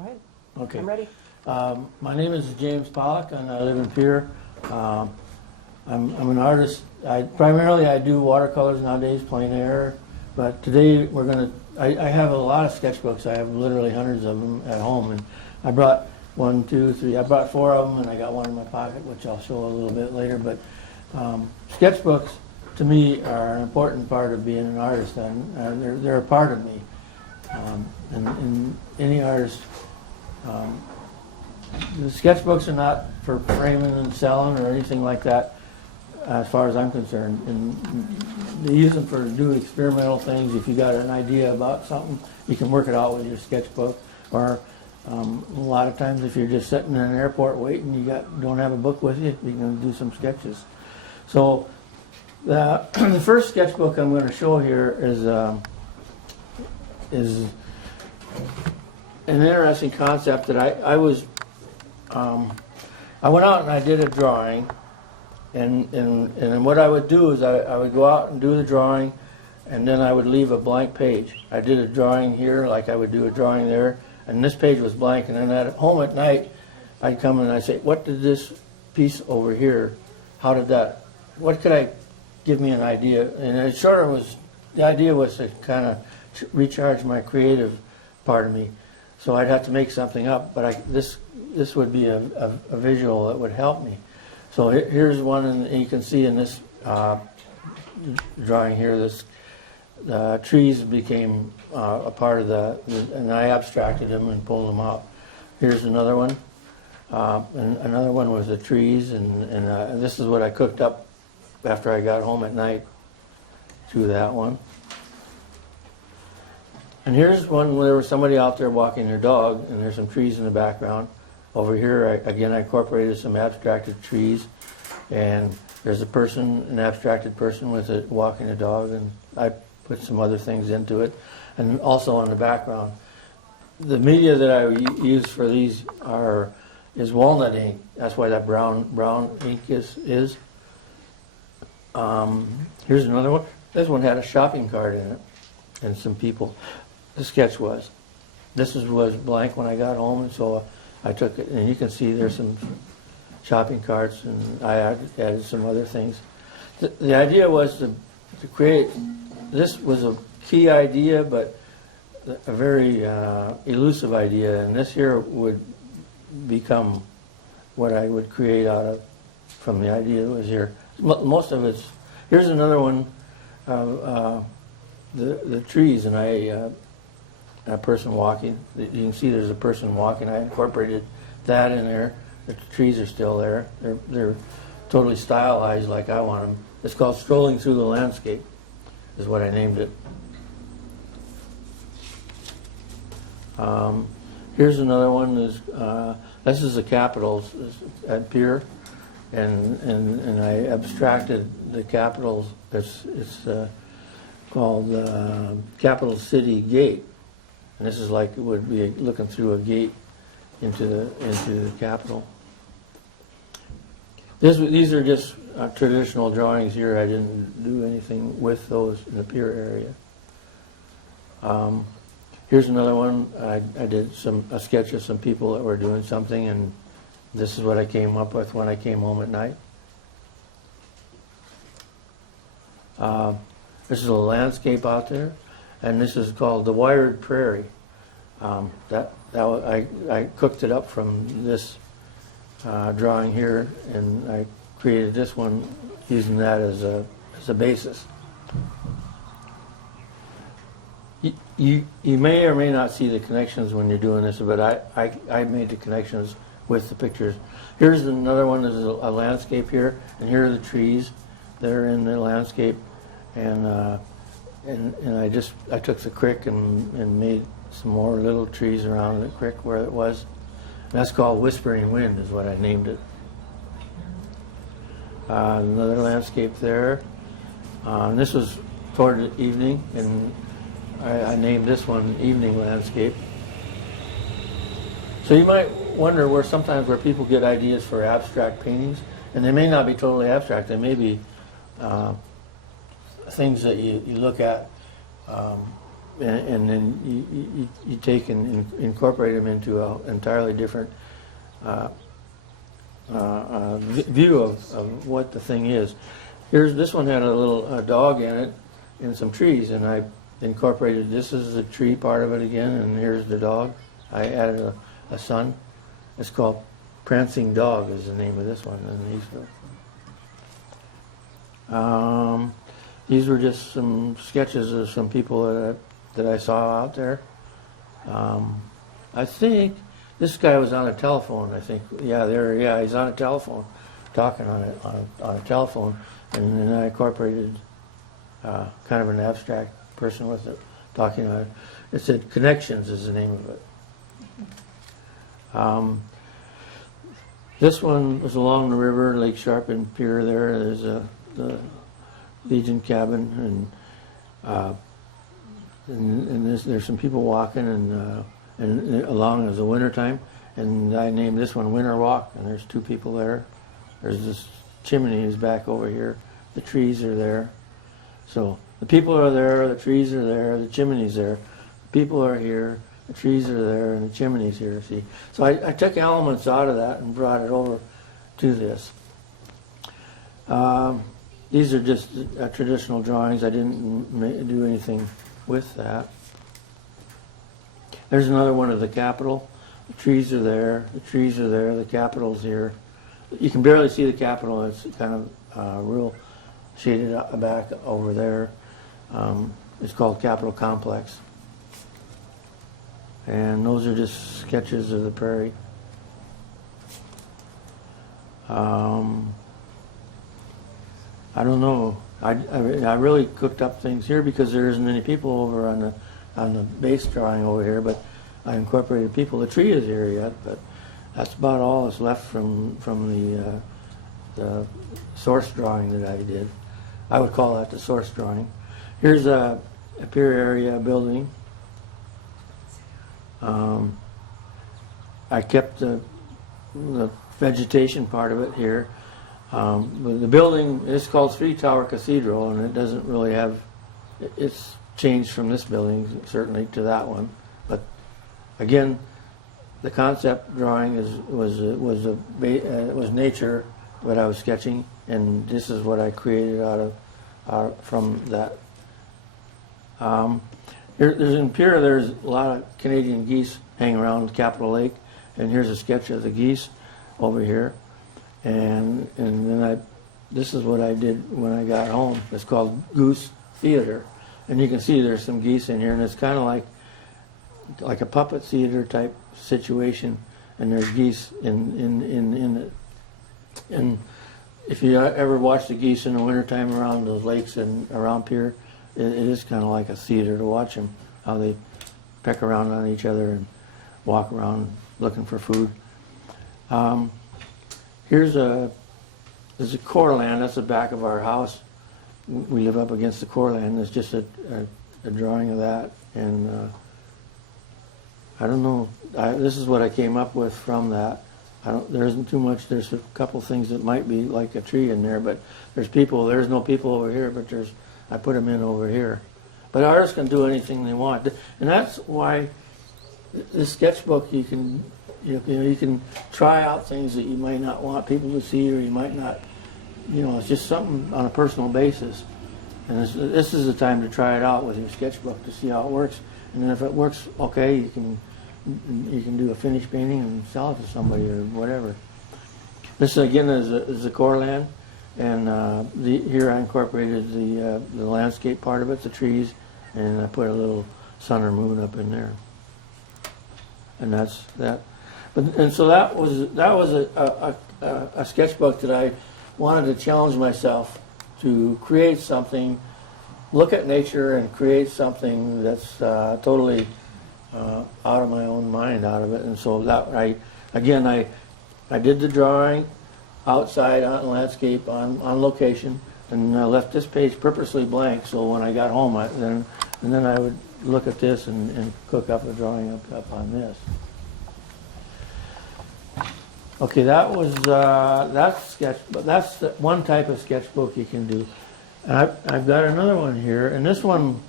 Go ahead. Okay. I'm ready. My name is James Pollock, and I live in Pierre. I'm an artist. Primarily I do watercolors nowadays, plein air. But today we're going to. I have a lot of sketchbooks. I have literally hundreds of them at home, and I brought 1, 2, 3. I brought 4 of them, and I got one in my pocket, which I'll show a little bit later. But sketchbooks, to me, are an important part of being an artist, and they're a part of me. And any artist, the sketchbooks are not for framing and selling or anything like that, as far as I'm concerned. And they use them for doing experimental things. If you got an idea about something, you can work it out with your sketchbook. Or a lot of times, if you're just sitting in an airport waiting, you don't have a book with you, you can do some sketches. So the first sketchbook I'm going to show here is an interesting concept that I went out and I did a drawing, and what I would do is I would go out and do the drawing, and then I would leave a blank page. I did a drawing here like I would do a drawing there, and this page was blank, and then at home at night I'd come and I'd say, what did this piece over here, what could I give me an idea? And the idea was to kind of recharge my creative part of me. So I'd have to make something up, but this would be a visual that would help me. So here's one, and you can see in this drawing here, the trees became a part of and I abstracted them and pulled them out. Here's another one, and another one was the trees, and this is what I cooked up after I got home at night through that one. And here's one where there was somebody out there walking their dog, and there's some trees in the background. Over here, I incorporated some abstracted trees, and there's an abstracted person with walking a dog, and I put some other things into it. And also in the background, the media that I use for these is walnut ink. That's why that brown ink is. Here's another one. This one had a shopping cart in it, and some people. The sketch was. This was blank when I got home, and so I took it, and you can see there's some shopping carts, and I added some other things. The idea was to create. This was a key idea, but a very elusive idea, and this here would become what I would create out of from the idea that was here. Most of it's. Here's another one. The trees, and a person walking. You can see there's a person walking. I incorporated that in there. The trees are still there. They're totally stylized like I want them. It's called Strolling Through the Landscape, is what I named it. Here's another one. This is the Capitals at Pier, and I abstracted the Capitals. It's called Capital City Gate. And this is like it would be looking through a gate into the Capitol. These are just traditional drawings here. I didn't do anything with those in the Pier area. Here's another one. I did a sketch of some people that were doing something, and this is what I came up with when I came home at night. This is a landscape out there. And this is called the Wired Prairie. I cooked it up from this drawing here, and I created this one using that as a basis. You may or may not see the connections when you're doing this, but I made the connections with the pictures. Here's another one. There's a landscape here, and here are the trees that are in the landscape, and I took the creek and made some more little trees around the creek where it was. And that's called Whispering Wind, is what I named it. Another landscape there. This was toward the evening, and I named this one Evening Landscape. So you might wonder sometimes where people get ideas for abstract paintings, and they may not be totally abstract. They may be things that you look at and then you take and incorporate them into an entirely different view of what the thing is. This one had a little dog in it and some trees, and I incorporated, this is the tree part of it again, and here's the dog. I added a sun. It's called Prancing Dog is the name of this one. And these were just some sketches of some people that I saw out there. I think this guy was on a telephone. I think, yeah, he's on a telephone, talking on a telephone, and then I incorporated kind of an abstract person with it, talking on it. It said Connections is the name of it. This one was along the river, Lake Sharpen Pier there. There's the Legion cabin, and there's some people walking, and along as the winter time, and I named this one Winter Walk, and there's two people there. There's this chimney is back over here. The trees are there. So the people are there, the trees are there, the chimney's there. The people are here, the trees are there, and the chimney's here, see. So I took elements out of that and brought it over to this. These are just traditional drawings. I didn't do anything with that. There's another one of the Capitol. The trees are there, the trees are there, the Capitol's here. You can barely see the Capitol. It's kind of real shaded back over there. It's called Capitol Complex. And those are just sketches of the prairie. I don't know. I really cooked up things here because there isn't any people over on the base drawing over here, but I incorporated people. The tree is here yet, but that's about all that's left from the source drawing that I did. I would call that the source drawing. Here's a pier area building. I kept the vegetation part of it here. But the building is called Three Tower Cathedral, and it doesn't really have, it's changed from this building certainly to that one. But again, the concept drawing was nature, what I was sketching, and this is what I created from that. There's in Pier, there's a lot of Canadian geese hanging around Capitol Lake, and here's a sketch of the geese over here. And then this is what I did when I got home. It's called Goose Theater, and you can see there's some geese in here, and it's kind of like a puppet theater type situation, and there's geese in it. And if you ever watch the geese in the wintertime around those lakes and around Pier, it is kind of like a theater to watch them, how they peck around on each other and walk around looking for food. There's a corland. That's the back of our house. We live up against the corland. There's just a drawing of that, and I don't know. This is what I came up with from that. There isn't too much. There's a couple things that might be like a tree in there, but there's people. There's no people over here, but I put them in over here. But artists can do anything they want, and that's why this sketchbook you can try out things that you might not want people to see, or you might not, it's just something on a personal basis. And this is the time to try it out with your sketchbook to see how it works. And then if it works okay, you can do a finished painting and sell it to somebody or whatever. This again is the corland, and here I incorporated the landscape part of it, the trees, and I put a little sun or moon up in there. And that's that. And so that was a sketchbook that I wanted to challenge myself to create something, look at nature and create something that's totally out of my own mind out of it. And so that I did the drawing outside on landscape on location, and I left this page purposely blank so when I got home then I would look at this and cook up a drawing up on this. Okay, that was that's the one type of sketchbook you can do. And I've got another one here, and this one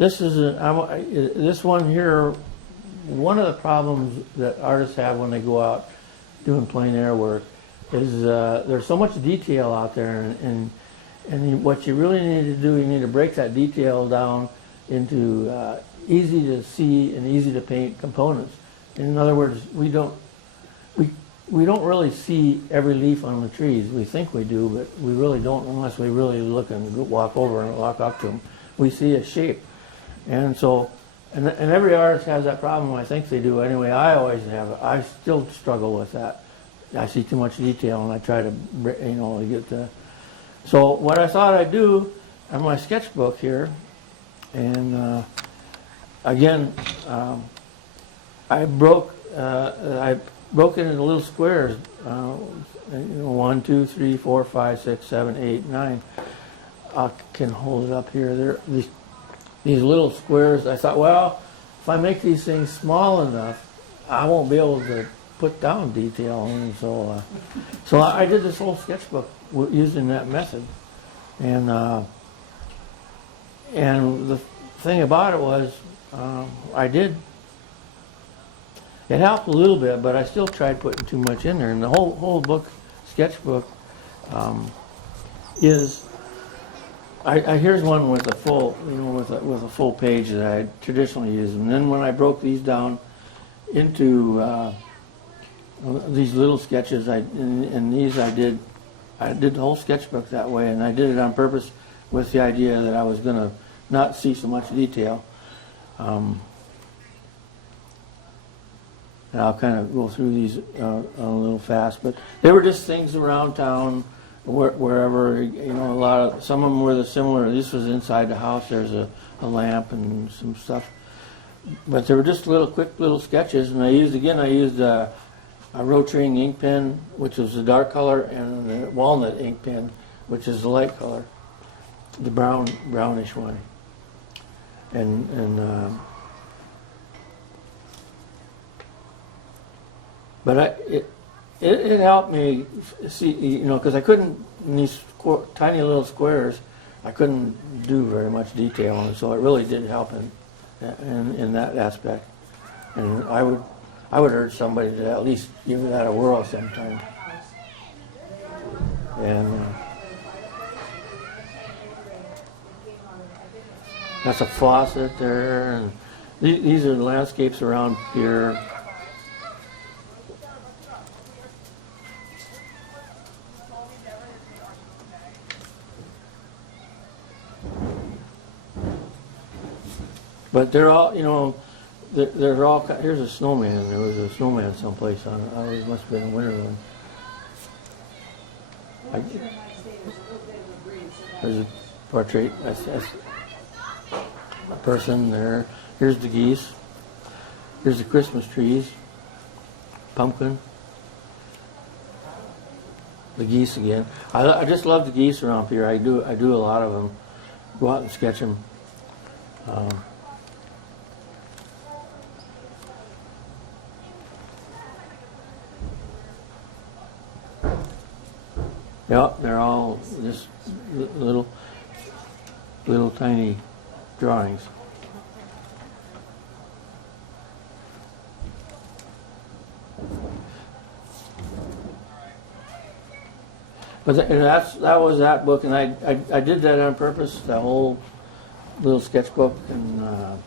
this is this one here. One of the problems that artists have when they go out doing plein air work is there's so much detail out there, and what you really need to do, you need to break that detail down into easy to see and easy to paint components. In other words, we don't really see every leaf on the trees. We think we do, but we really don't unless we really look and walk over and walk up to them. We see a shape, and so. And every artist has that problem. I think they do anyway. I always have it. I still struggle with that. I see too much detail, and I try to, get the. So what I thought I'd do on my sketchbook here, and again, I broke it into little squares. 1, 2, 3, 4, 5, 6, 7, 8, 9. I can hold it up here. These little squares, I thought, well, if I make these things small enough, I won't be able to put down detail. And so I did this whole sketchbook using that method. And the thing about it was, it helped a little bit, but I still tried putting too much in there. And the whole book, sketchbook, is. Here's one with a full, with a full page that I traditionally use, and then when I broke these down into these little sketches, and these I did the whole sketchbook that way, and I did it on purpose with the idea that I was going to not see so much detail. And I'll kind of go through these a little fast, but they were just things around town. Wherever, some of them were similar. This was inside the house. There's a lamp and some stuff. But they were just quick little sketches. And I used a rotating ink pen, which was the dark color, and a walnut ink pen, which is the light color, the brownish one. But it helped me see, because I couldn't, in these tiny little squares, I couldn't do very much detail, and so it really did help in that aspect. And I would urge somebody to at least give that a whirl sometime. And that's a faucet there, and these are the landscapes around here. But they're all, they're all. Here's a snowman. There was a snowman someplace on it. It must have been a winter one. There's a portrait. That's a person there. Here's the geese. Here's the Christmas trees. Pumpkin. The geese again. I just love the geese around here. I do a lot of them. Go out and sketch them. Yeah, they're all just little tiny drawings. But that was that book, and I did that on purpose. The whole little sketchbook, and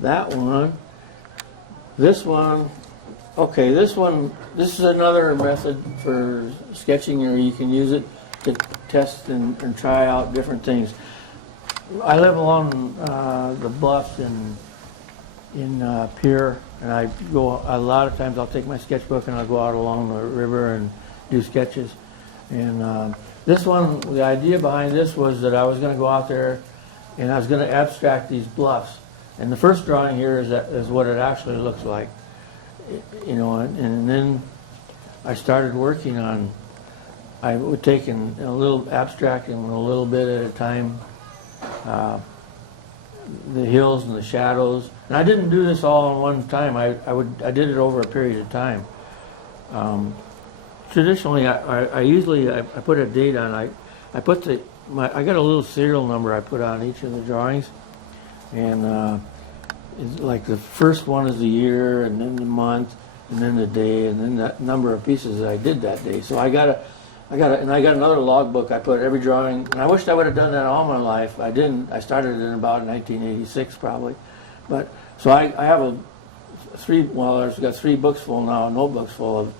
that one, this one. Okay, this is another method for sketching, or you can use it to test and try out different things. I live along the bluffs in Pierre, and I go a lot of times. I'll take my sketchbook and I'll go out along the river and do sketches. And this one, the idea behind this was that I was going to go out there and I was going to abstract these bluffs. And the first drawing here is what it actually looks like. And then I started working on, I would take a little abstracting a little bit at a time, the hills and the shadows. And I didn't do this all in one time. I did it over a period of time. Traditionally, I usually put a date on. I put I got a little serial number I put on each of the drawings, and it's like the first one is the year, and then the month, and then the day, and then the number of pieces that I did that day. So I got another logbook. I put every drawing, and I wished I would have done that all my life. I didn't. I started in about 1986 probably, but so I have I've got 3 books full now, notebooks full of.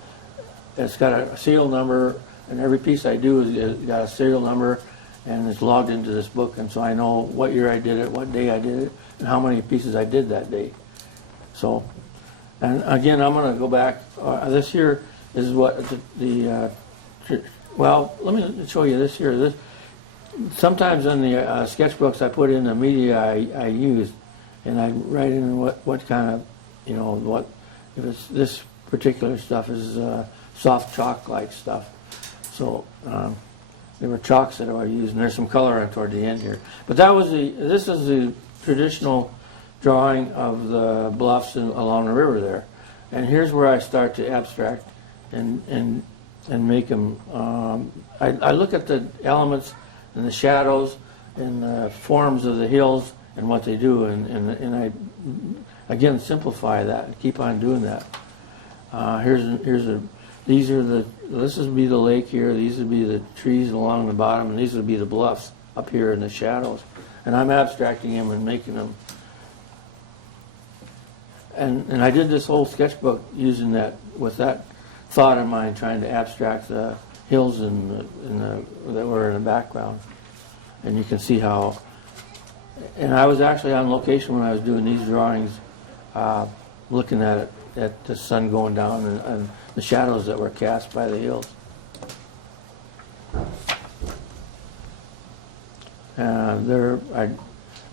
It's got a serial number, and every piece I do is got a serial number, and it's logged into this book, and so I know what year I did it, what day I did it, and how many pieces I did that day. So, and again, I'm going to go back. This here is what well, let me show you this here. Sometimes in the sketchbooks I put in the media I use, and I write in what kind of, what, if it's this particular stuff is soft chalk-like stuff. So there were chalks that I used, and there's some color toward the end here. But this is the traditional drawing of the bluffs along the river there. And here's where I start to abstract and make them. I look at the elements and the shadows and the forms of the hills and what they do, and I again simplify that and keep on doing that. This would be the lake here. These would be the trees along the bottom, and these would be the bluffs up here in the shadows. And I'm abstracting them and making them. And I did this whole sketchbook using that, with that thought in mind, trying to abstract the hills that were in the background. And you can see how. And I was actually on location when I was doing these drawings, looking at it, at the sun going down and the shadows that were cast by the hills.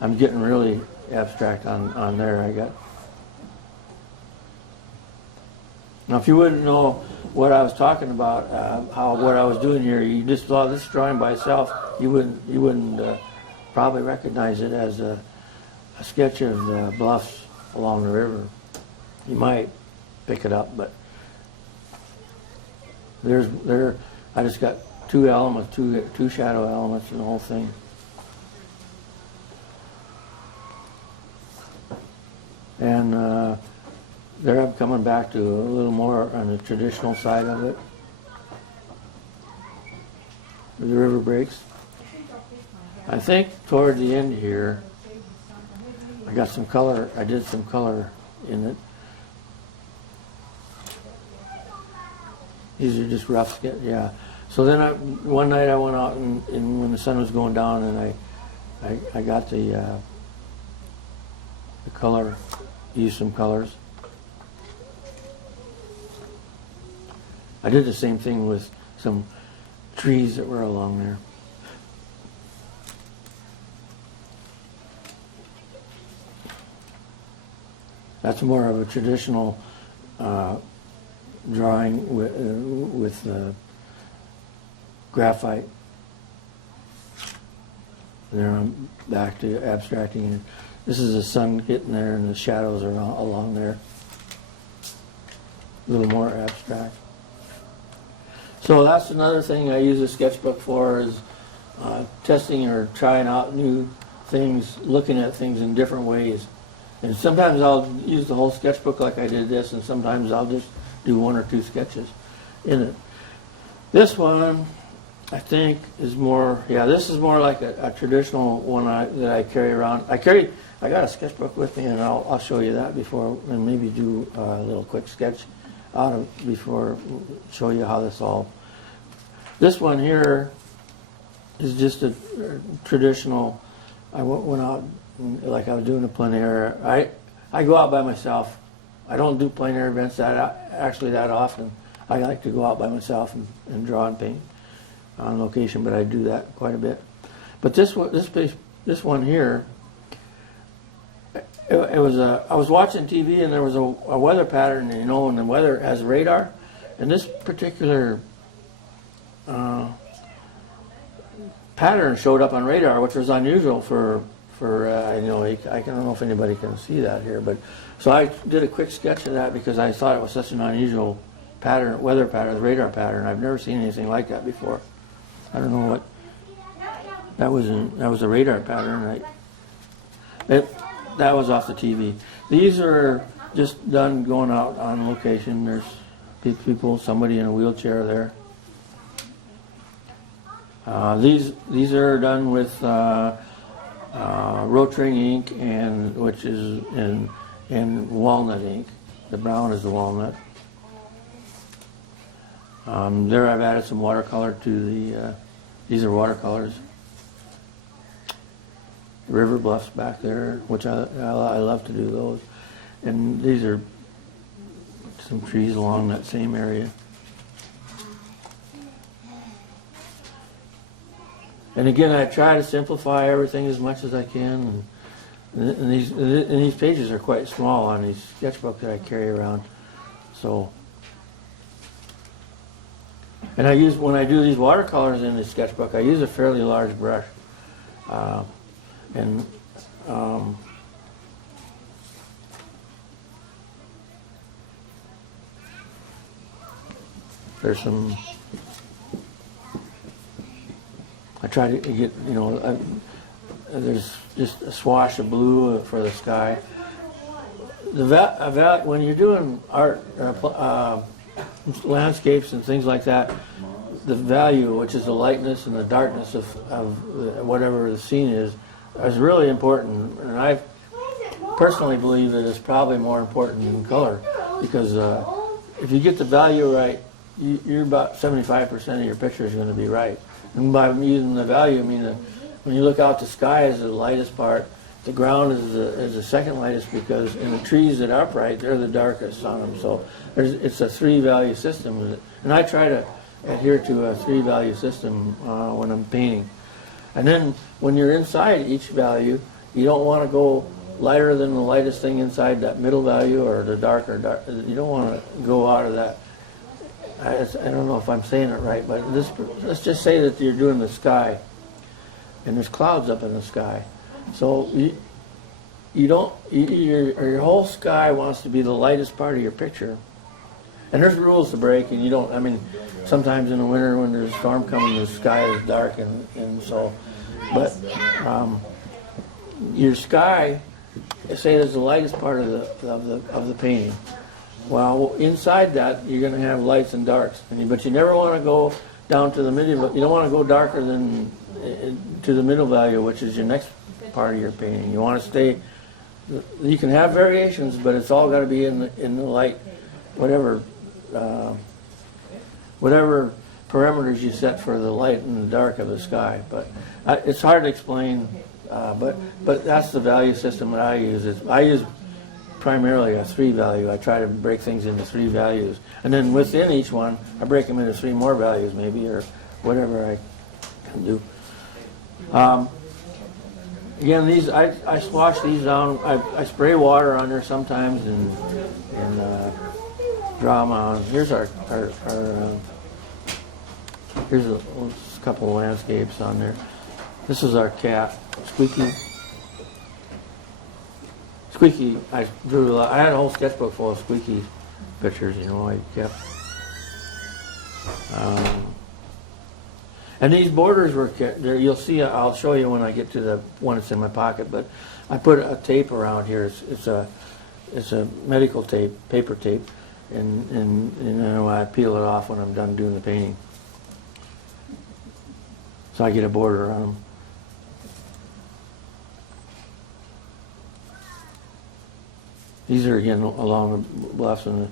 I'm getting really abstract on there. Now, if you wouldn't know what I was talking about, what I was doing here, you just saw this drawing by itself, you wouldn't probably recognize it as a sketch of the bluffs along the river. You might pick it up, but I just got 2 elements, two shadow elements in the whole thing. And there I'm coming back to a little more on the traditional side of it. Where the river breaks. I think toward the end here, I got some color. I did some color in it. These are just rough sketches, yeah. So then one night I went out and when the sun was going down, and I got the color, used some colors. I did the same thing with some trees that were along there. That's more of a traditional drawing with graphite. There I'm back to abstracting it. This is the sun getting there, and the shadows are along there. A little more abstract. So that's another thing I use a sketchbook for, is testing or trying out new things, looking at things in different ways. And sometimes I'll use the whole sketchbook like I did this, and sometimes I'll just do 1 or 2 sketches in it. This one, I think, is more, this is more like a traditional one that I carry around. I got a sketchbook with me, and I'll show you that before, and maybe do a little quick sketch out of before, show you how this all. This one here is just a traditional. I went out like I was doing a plein air. I go out by myself. I don't do plein air events that often. I like to go out by myself and draw and paint on location, but I do that quite a bit. But this one here, it was I was watching TV, and there was a weather pattern, and the weather has radar, and this particular pattern showed up on radar, which was unusual for I don't know if anybody can see that here, but so I did a quick sketch of that because I thought it was such an unusual pattern, weather pattern, radar pattern. I've never seen anything like that before. I don't know That was a radar pattern. That was off the TV. These are just done going out on location. There's people, somebody in a wheelchair there. These are done with Rotring ink, and which is in walnut ink. The brown is the walnut. There I've added some watercolor to the. These are watercolors. River bluffs back there, which I love to do those, and these are some trees along that same area. And again, I try to simplify everything as much as I can. And these pages are quite small on these sketchbooks that I carry around. So, and when I do these watercolors in the sketchbook, I use a fairly large brush. And there's some. I try to get, there's just a swash of blue for the sky. When you're doing art, landscapes and things like that, the value, which is the lightness and the darkness of whatever the scene is really important. And I personally believe that it's probably more important than color, because if you get the value right, you're about 75% of your picture is going to be right. And by using the value, I mean when you look out, the sky is the lightest part, the ground is the second lightest, because in the trees that are upright, they're the darkest on them. So it's a three-value system, and I try to adhere to a three-value system when I'm painting. And then when you're inside each value, you don't want to go lighter than the lightest thing inside that middle value, or the darker. You don't want to go out of that. I don't know if I'm saying it right, but let's just say that you're doing the sky, and there's clouds up in the sky. So your whole sky wants to be the lightest part of your picture. And there's rules to break, and you don't. I mean, sometimes in the winter when there's a storm coming, the sky is dark, and so. But your sky, say, is the lightest part of the painting. Well, inside that, you're going to have lights and darks, but you never want to go down to the middle. You don't want to go darker than to the middle value, which is your next part of your painting. You want to stay. You can have variations, but it's all got to be in the light, whatever parameters you set for the light and the dark of the sky. But it's hard to explain. But that's the value system that I use. I use primarily a three value. I try to break things into three values, and then within each one, I break them into three more values, maybe, or whatever I can do. Again, these I swash these down. I spray water on there sometimes and draw them on. Here's here's a couple of landscapes on there. This is our cat, Squeaky. Squeaky, I drew a lot. I had a whole sketchbook full of Squeaky pictures, I kept. And these borders were there. You'll see. I'll show you when I get to the one that's in my pocket. But I put a tape around here. It's a medical tape, paper tape, and I peel it off when I'm done doing the painting. So I get a border on them. These are again along the bluffs and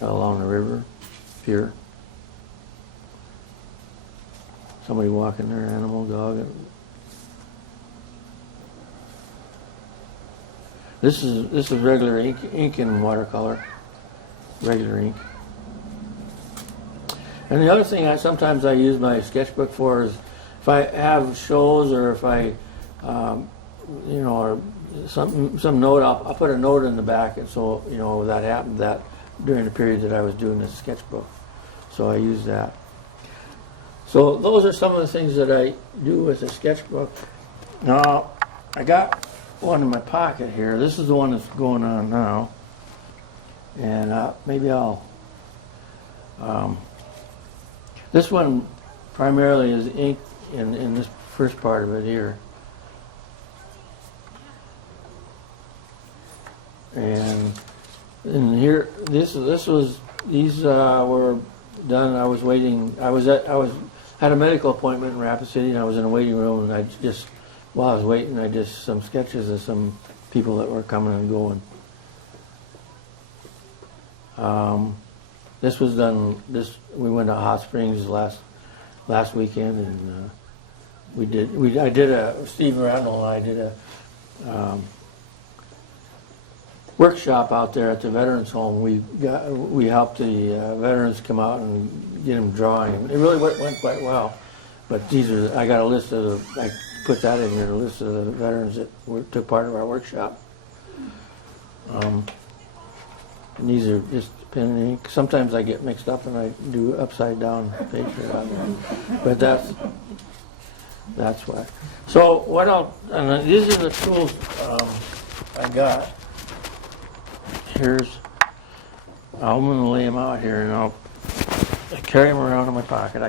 along the river here. Somebody walking their animal, dog. This is regular ink and watercolor, regular ink. And the other thing sometimes I use my sketchbook for is if I have shows, or if I, or some note, I'll put a note in the back, and so that happened that during the period that I was doing this sketchbook. So I use that. So those are some of the things that I do with the sketchbook. Now, I got one in my pocket here. This is the one that's going on now. And maybe I'll... this one primarily is ink in this first part of it here. And here, these were done. I was waiting. I had a medical appointment in Rapid City, and I was in a waiting room. And while I was waiting, I did some sketches of some people that were coming and going. This was done. We went to Hot Springs last weekend, and Steve Randall and I did a workshop out there at the Veterans Home. We helped the veterans come out and get them drawing. It really went quite well. But I got a list I put that in here, a list of the veterans that took part of our workshop. And these are just pen and ink. Sometimes I get mixed up and I do upside down paper. But that's why. So these are the tools I got. I'm going to lay them out here, and I carry them around in my pocket.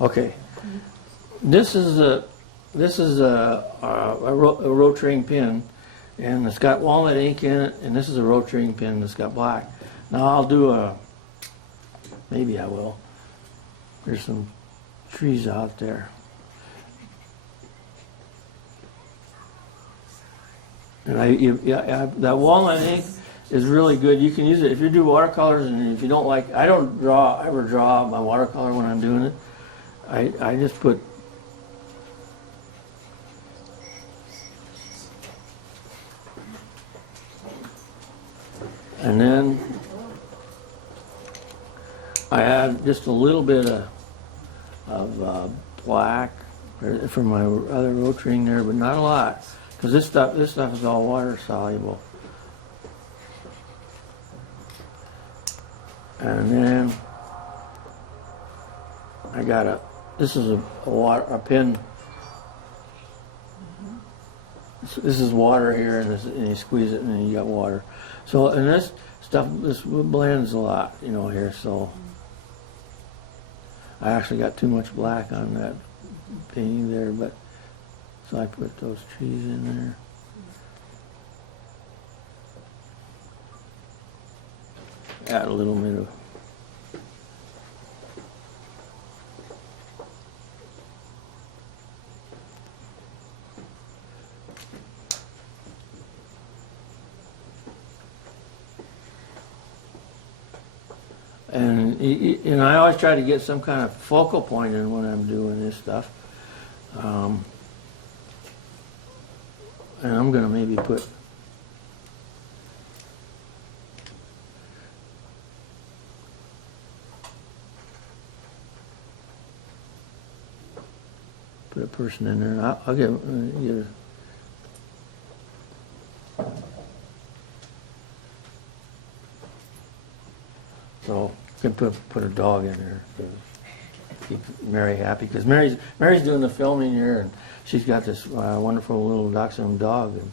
Okay. This is a rotating pin, and it's got walnut ink in it, and this is a rotating pin that's got black. Now I'll do maybe I will. There's some trees out there. And that walnut ink is really good. You can use it if you do watercolors, and if you don't like, I don't ever draw my watercolor when I'm doing it. I just put and then I add just a little bit of black from my other rotating there, but not a lot, because this stuff is all water soluble. And then I got this is a pin. This is water here, and you squeeze it, and then you got water. So, and this blends a lot, here. So I actually got too much black on that painting there, but so I put those trees in there. Add a little bit of and I always try to get some kind of focal point in when I'm doing this stuff. And I'm going to maybe put a person in there. And I'll give so you can put a dog in there to keep Mary happy, because Mary's doing the filming here, and she's got this wonderful little dachshund dog, and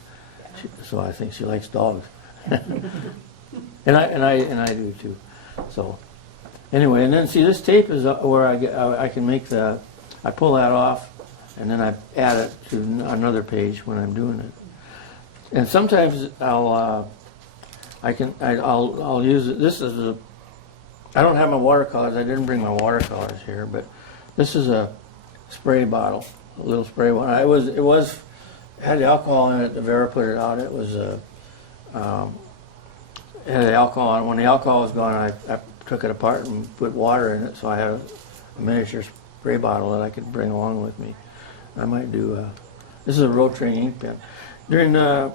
so I think she likes dogs, and I do too. So anyway, and then see, this tape is where I can make I pull that off, and then I add it to another page when I'm doing it. And sometimes I'll use it. This is I don't have my watercolors. I didn't bring my watercolors here, but this is a spray bottle, a little spray one. It had alcohol in it. The Vera put it out. It was it had alcohol on it. When the alcohol was gone, I took it apart and put water in it, so I had a miniature spray bottle that I could bring along with me. I might do. This is a rotating ink pen. During the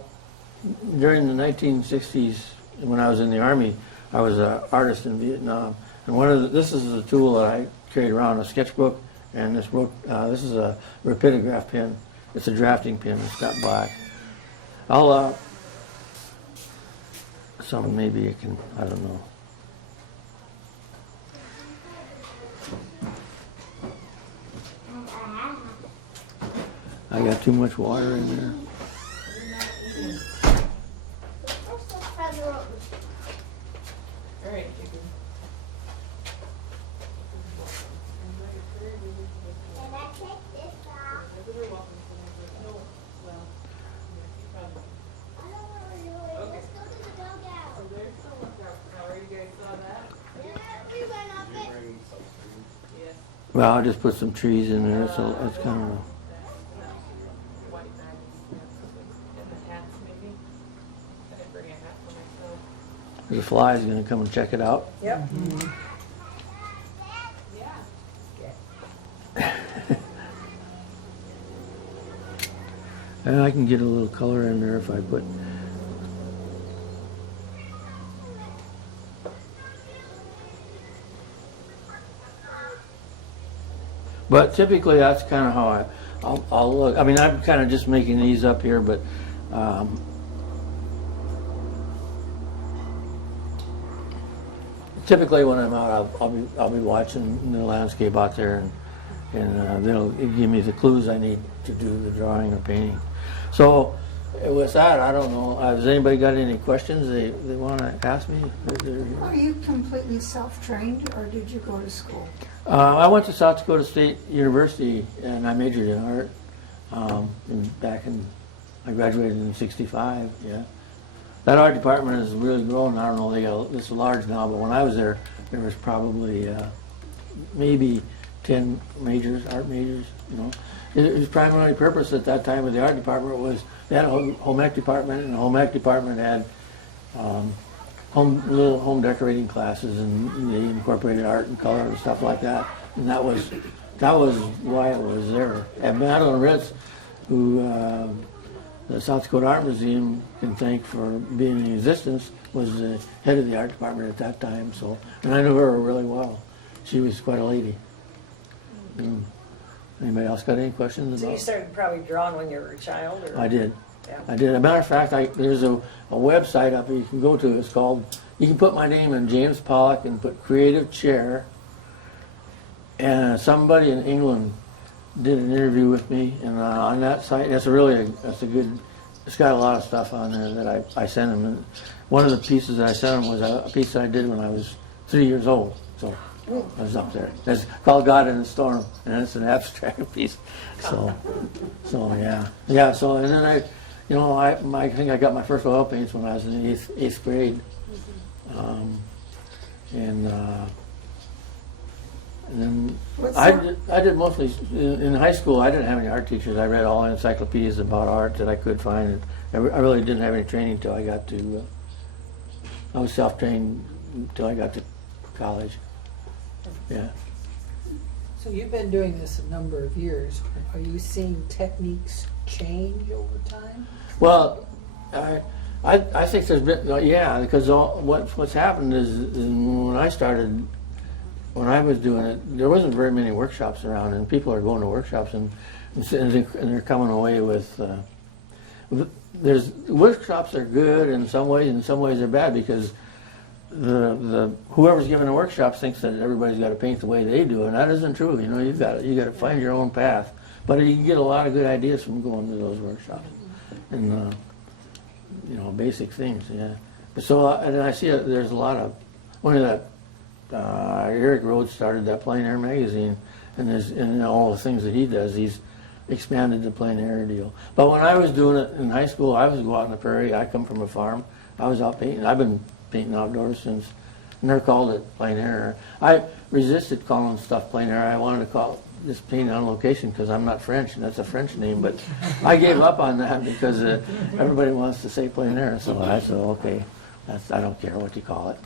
1960s, when I was in the Army, I was an artist in Vietnam, and this is the tool that I carried around, a sketchbook, and this is a rapidograph pen. It's a drafting pen. It's got black. I'll maybe you can, I don't know. I got too much water in there. right, you can. Can I take this off? You're welcome. No, well, yeah, you probably. I don't want to do it. Okay. Let's go to the dugout. So there's the lookout tower, you guys saw that? Yeah, we went up it. Yes. Well, I just put some trees in there, so it's kind of. White bags, and the hats maybe. I didn't bring a hat for myself. The fly is going to come and check it out. Yep. Yeah. And I can get a little color in there if I put. But typically, that's kind of how I'll look. I mean, I'm kind of just making these up here, but typically when I'm out, I'll be watching the landscape out there, and they'll give me the clues I need to do the drawing or painting. So with that, I don't know. Has anybody got any questions they want to ask me? Are you completely self-trained, or did you go to school? I went to South Dakota State University and I majored in art. I graduated in '65. Yeah, that art department has really grown. I don't know, they got this large now, but when I was there, there was probably maybe 10 majors, art majors. You know, its primary purpose at that time of the art department was they had a home ec department, and the home ec department had little home decorating classes, and they incorporated art and color and stuff like that. And that was why it was there. And Madeline Ritz, who the South Dakota Art Museum can thank for being in existence, was the head of the art department at that time. So, and I knew her really well. She was quite a lady. Anybody else got any questions So about? you started probably drawing when you were a child, or? I did. Yeah. I did. As a matter of fact, there's a website up you can go to. It's called, you can put my name in, James Pollock, and put creative chair. And somebody in England did an interview with me, and on that site, that's a good, it's got a lot of stuff on there that I sent him. And one of the pieces that I sent him was a piece that I did when I was 3 years old. So I was up there. It's called God in the Storm, and it's an abstract piece. So yeah. So and then I think I got my first oil paints when I was in the eighth grade, and then I did mostly in high school. I didn't have any art teachers. I read all encyclopedias about art that I could find. And I really didn't have any training till I got to. I was self-trained until I got to college. Yeah. So you've been doing this a number of years. Are you seeing techniques change over time? Well, I think there's been because what's happened is when I started, when I was doing it, there wasn't very many workshops around, and people are going to workshops and they're coming away with. There's workshops are good in some ways they're bad because the whoever's giving the workshops thinks that everybody's got to paint the way they do, and that isn't true. You know, you got to find your own path. But you can get a lot of good ideas from going to those workshops, and basic things. Yeah. But so and I see there's a lot of one of that Eric Rhodes started that Plein Air magazine, and all the things that he does, he's expanded the Plein Air deal. But when I was doing it in high school, I was go out in the prairie. I come from a farm. I was out painting. I've been painting outdoors since. Never called it Plein Air. I resisted calling stuff Plein Air. I wanted to call it just painting on location because I'm not French, and that's a French name. But I gave up on that because everybody wants to say Plein Air. So I said, okay, I don't care what you call it.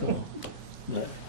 So,